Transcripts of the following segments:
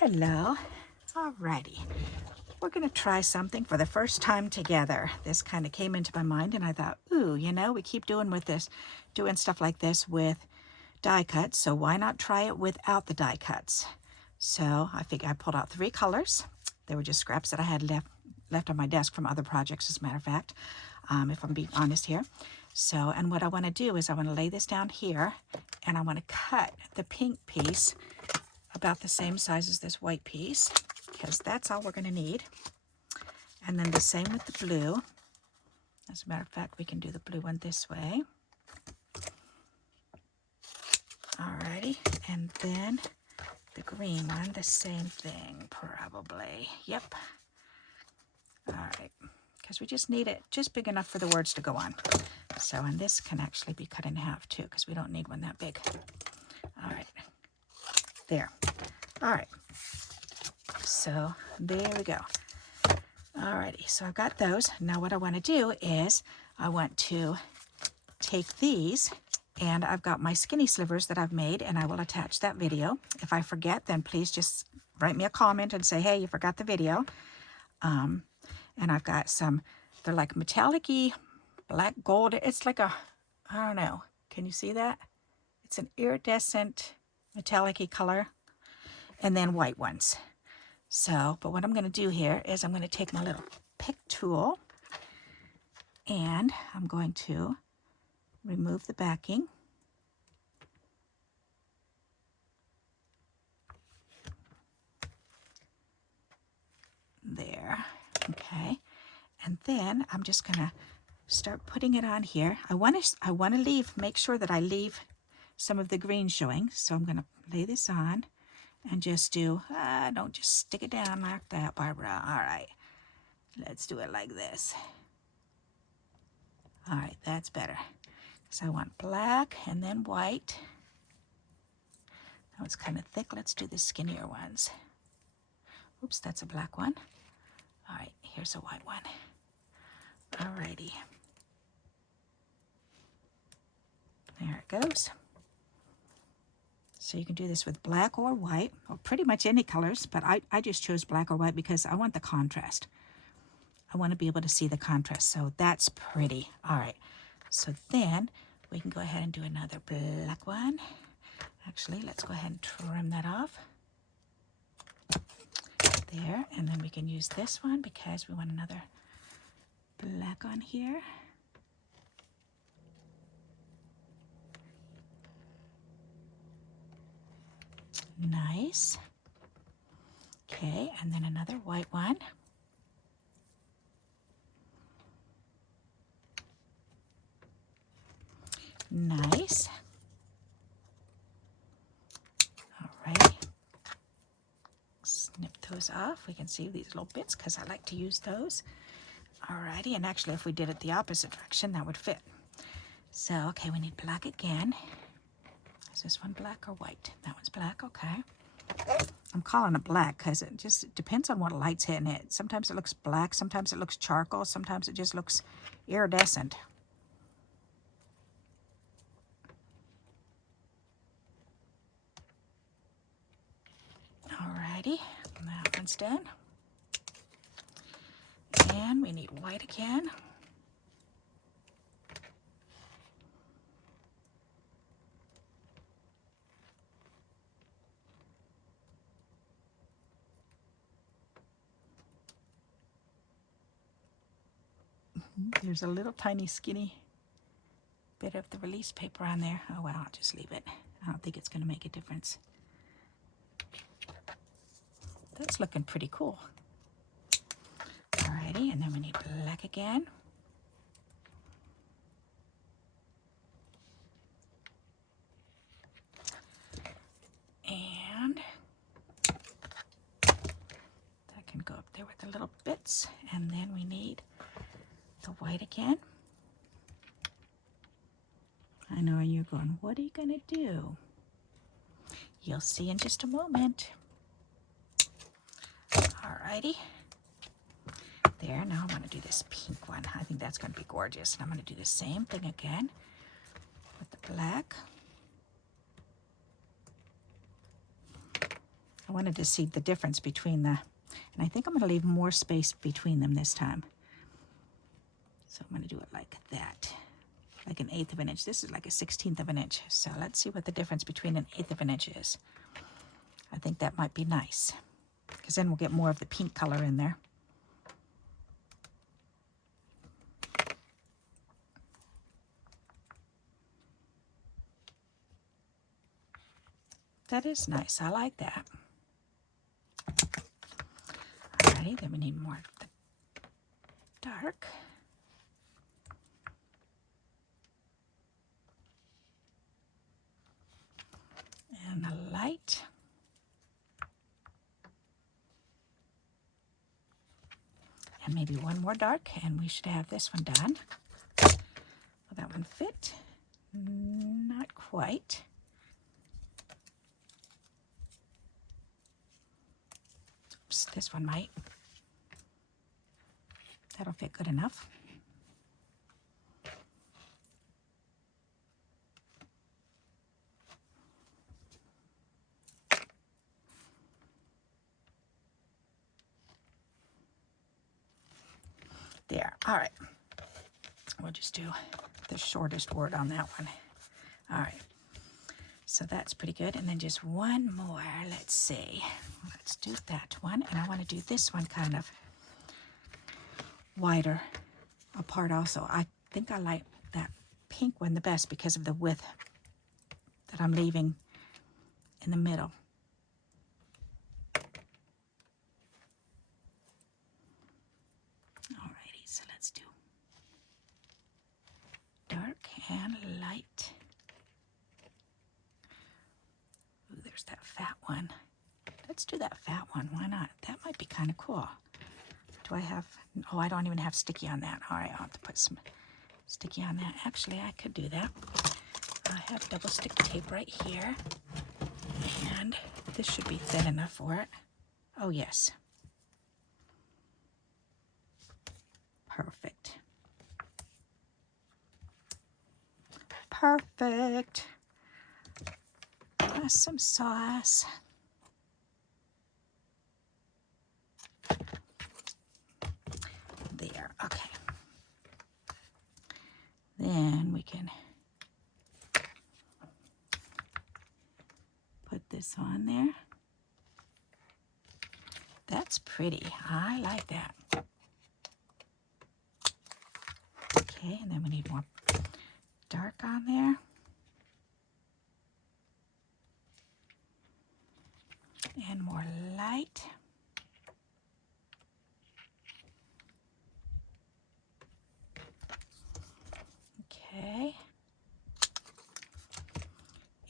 Hello. Alrighty. We're going to try something for the first time together. This kind of came into my mind and I thought, ooh, you know, we keep doing stuff like this with die cuts, so why not try it without the die cuts? So I figured I pulled out 3 colors. They were just scraps that I had left on my desk from other projects, as a matter of fact, if I'm being honest here. So, and what I want to do is I want to lay this down here and I want to cut the pink piece about the same size as this white piece, because that's all we're going to need. And then the same with the blue. As a matter of fact, we can do the blue one this way. Alrighty, and then the green one, the same thing, probably. Yep. Alright, because we just need it just big enough for the words to go on. So, and this can actually be cut in half too, because we don't need one that big. Alright, there. Alright, so there we go. Alrighty, so I've got those. Now what I want to do is I want to take these, and I've got my skinny slivers that I've made, and I will attach that video. If I forget, then please just write me a comment and say, hey, you forgot the video. And I've got some, they're like metallic-y, black gold. It's like a, I don't know, can you see that? It's an iridescent metallic-y color. And then white ones. So, but what I'm going to do here is I'm going to take my little pick tool and I'm going to remove the backing. There. Okay. And then I'm just going to start putting it on here. I want to make sure that I leave some of the green showing. So I'm going to lay this on and just do, don't just stick it down like that, Barbara. All right. Let's do it like this. All right, that's better. So I want black and then white. That one's kind of thick. Let's do the skinnier ones. Oops, that's a black one. All right, here's a white one. All righty. There it goes. So you can do this with black or white, or pretty much any colors, but I just chose black or white because I want the contrast. I want to be able to see the contrast, so that's pretty. All right, so then we can go ahead and do another black one. Actually, let's go ahead and trim that off. There, and then we can use this one because we want another black on here. Nice. Okay, and then another white one. Nice. All right. Snip those off. We can see these little bits because I like to use those. All righty, and actually if we did it the opposite direction, that would fit. So, okay, we need black again. Is this one black or white? That one's black, okay. I'm calling it black because it just depends on what light's hitting it. Sometimes it looks black, sometimes it looks charcoal, sometimes it just looks iridescent. Alrighty, that one's done. And we need white again. There's a little tiny skinny bit of the release paper on there. Oh well, I'll just leave it. I don't think it's going to make a difference. That's looking pretty cool. Alrighty, and then we need black again. And that can go up there with the little bits. And then we need the white again. I know you're going, what are you going to do? You'll see in just a moment. Alrighty. There, now I want to do this pink one. I think that's going to be gorgeous. And I'm going to do the same thing again with the black. I wanted to see the difference between the, and I think I'm going to leave more space between them this time. So I'm going to do it like that, like 1/8 of an inch. This is like 1/16 of an inch. So let's see what the difference between 1/8 of an inch is. I think that might be nice, because then we'll get more of the pink color in there. That is nice. I like that. Alrighty, then we need more of the dark. And the light. And maybe one more dark, and we should have this one done. Will that one fit? Not quite. Oops, this one might. That'll fit good enough. There, all right. We'll just do the shortest word on that one. All right, so that's pretty good. And then just one more, let's see. Let's do that one, and I want to do this one kind of wider apart also. I think I like that pink one the best because of the width that I'm leaving in the middle. Alrighty, so let's do dark and light. Ooh, there's that fat one. Let's do that fat one. Why not? That might be kind of cool. Do I have... Oh, I don't even have sticky on that. All right, I'll have to put some sticky on that. Actually, I could do that. I have double stick tape right here. And this should be thin enough for it. Oh, yes. Perfect. Perfect. Some sauce. There, okay. Then we can put this on there. That's pretty. I like that. Okay, and then we need more dark on there. And more light. Okay.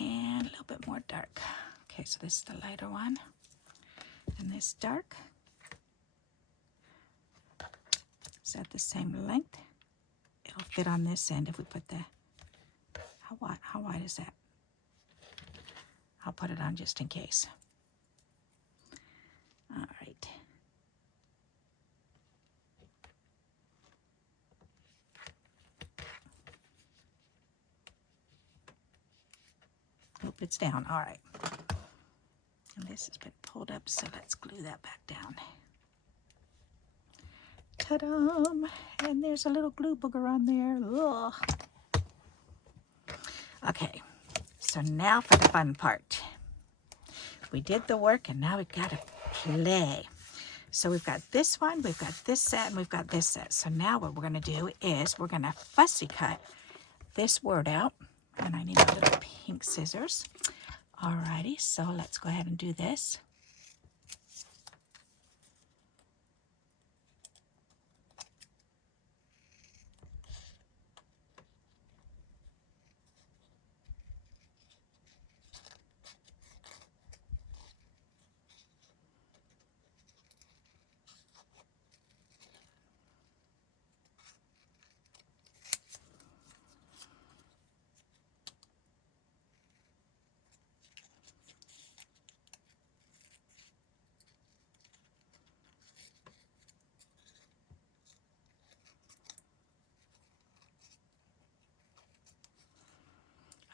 And a little bit more dark. Okay, so this is the lighter one. And this dark. Is that the same length? It'll fit on this end if we put the... How wide is that? I'll put it on just in case. All right. Hope it's down. All right. And this has been pulled up, so let's glue that back down. Ta-da! And there's a little glue booger on there. Ugh. Okay, so now for the fun part. We did the work, and now we've got to play. So we've got this one, we've got this set, and we've got this set. So now what we're going to do is we're going to fussy cut this word out. And I need a little pink scissors. Alrighty, so let's go ahead and do this.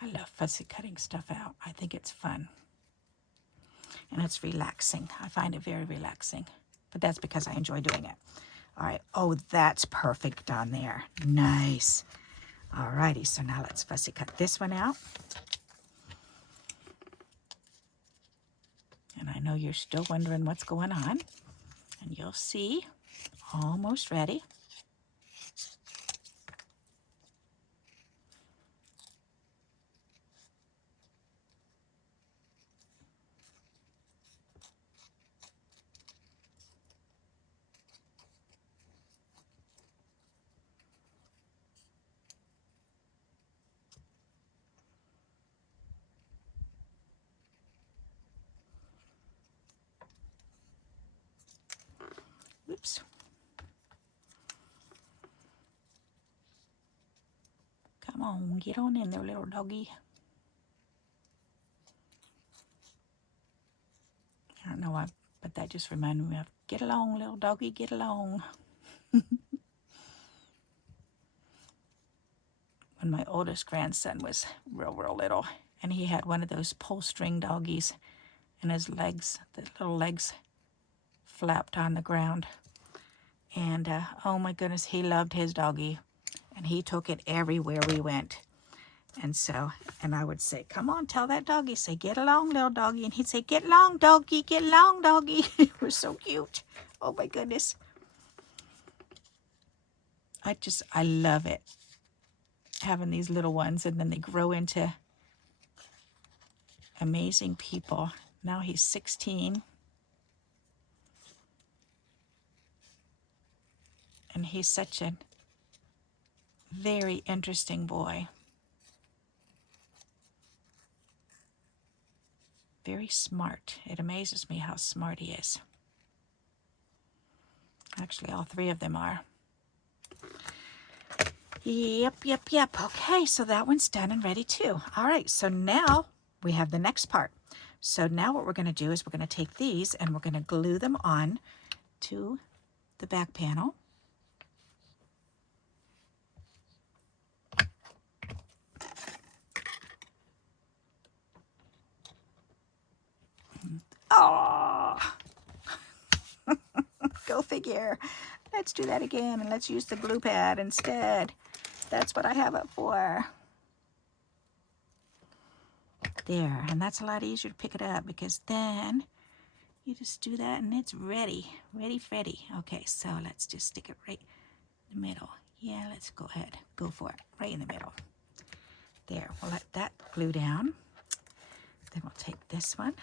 I love fussy cutting stuff out. I think it's fun. and it's relaxing. I find it very relaxing, but that's because I enjoy doing it. All right, oh, that's perfect on there. Nice. All righty, so now let's fussy cut this one out. And I know you're still wondering what's going on, and you'll see. Almost ready. Oops. Come on, get on in there, little doggy. I don't know why, but that just reminded me of, get along, little doggy, get along. When my oldest grandson was real little, and he had one of those pull string doggies, and his legs, the little legs, flapped on the ground. And oh my goodness, he loved his doggy, and he took it everywhere we went. And so, and I would say, come on, tell that doggy, say, get along, little doggy. And he'd say, get along, doggy, get along, doggy. It was so cute. Oh my goodness. I love it. Having these little ones, and then they grow into amazing people. Now he's 16. And he's such a very interesting boy. Very smart. It amazes me how smart he is. Actually, all three of them are. Yep. Okay, so that one's done and ready too. All right, so now we have the next part. So now what we're going to do is we're going to take these and we're going to glue them on to the back panel. Oh, go figure. Let's do that again, and let's use the glue pad instead. That's what I have it for. There, and that's a lot easier to pick it up because then you just do that and it's ready. Ready, Freddy. Okay, so let's just stick it right in the middle. Yeah, let's go ahead. Go for it. Right in the middle. There, we'll let that glue down. Then we'll take this one.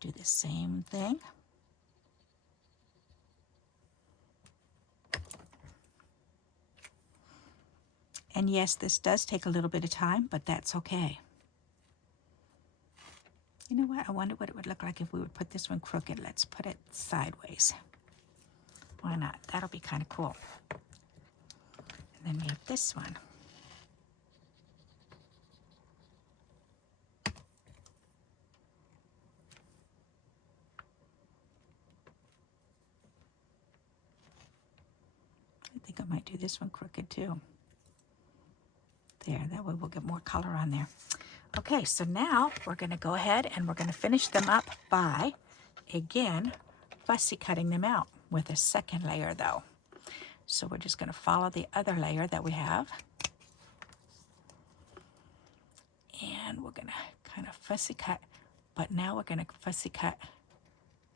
Do the same thing. And yes, this does take a little bit of time, but that's okay. You know what? I wonder what it would look like if we would put this one crooked. Let's put it sideways. Why not? That'll be kind of cool. And then we have this one. I think I might do this one crooked too. There, that way we'll get more color on there. Okay, so now we're going to go ahead and we're going to finish them up by, again, fussy cutting them out with a second layer though. So we're just going to follow the other layer that we have. And we're going to kind of fussy cut, but now we're going to fussy cut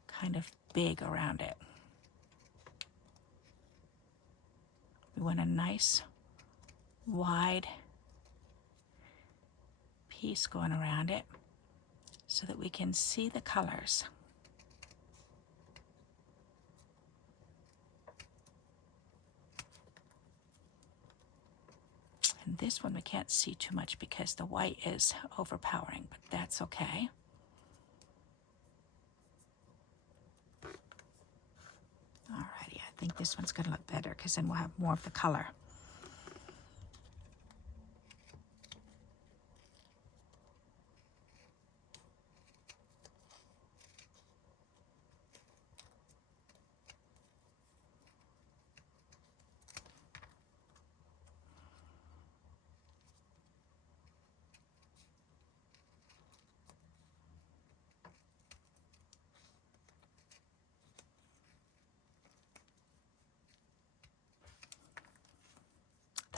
kind of big around it. We want a nice wide piece going around it so that we can see the colors. And this one we can't see too much because the white is overpowering, but that's okay. Alrighty, I think this one's going to look better because then we'll have more of the color.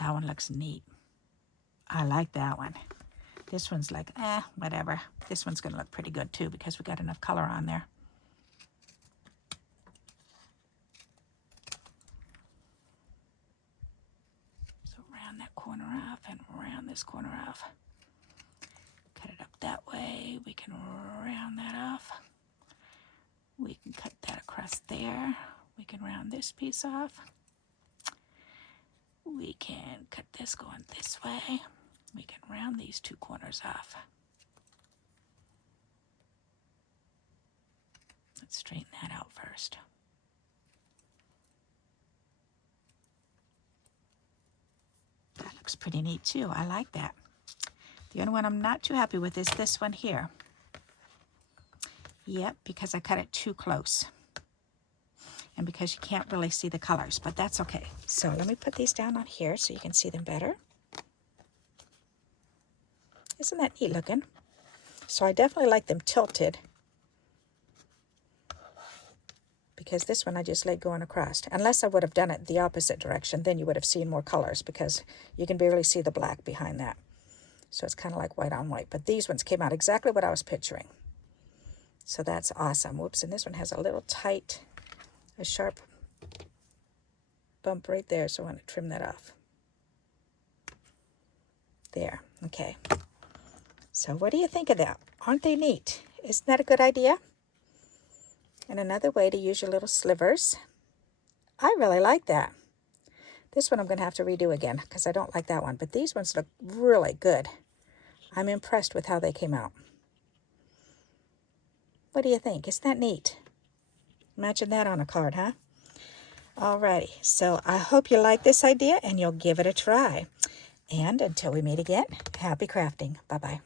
That one looks neat. I like that one. This one's like, whatever. This one's going to look pretty good too because we got enough color on there. So round that corner off and round this corner off. Cut it up that way. We can round that off. We can cut that across there. We can round this piece off. We can cut this going this way. We can round these two corners off. Let's straighten that out first. That looks pretty neat too. I like that. The only one I'm not too happy with is this one here. Yep, because I cut it too close. And because you can't really see the colors, but that's okay. So let me put these down on here so you can see them better. Isn't that neat looking? So I definitely like them tilted, because this one I just let going across. Unless I would have done it the opposite direction, then you would have seen more colors because you can barely see the black behind that. So it's kind of like white on white. But these ones came out exactly what I was picturing. So that's awesome. Whoops, and this one has a little tight, a sharp bump right there, so I want to trim that off. There, okay. So what do you think of that? Aren't they neat? Isn't that a good idea? And another way to use your little slivers. I really like that. This one I'm going to have to redo again because I don't like that one. But these ones look really good. I'm impressed with how they came out. What do you think? Isn't that neat? Imagine that on a card, huh? Alrighty, so I hope you like this idea and you'll give it a try. And until we meet again, happy crafting. Bye-bye.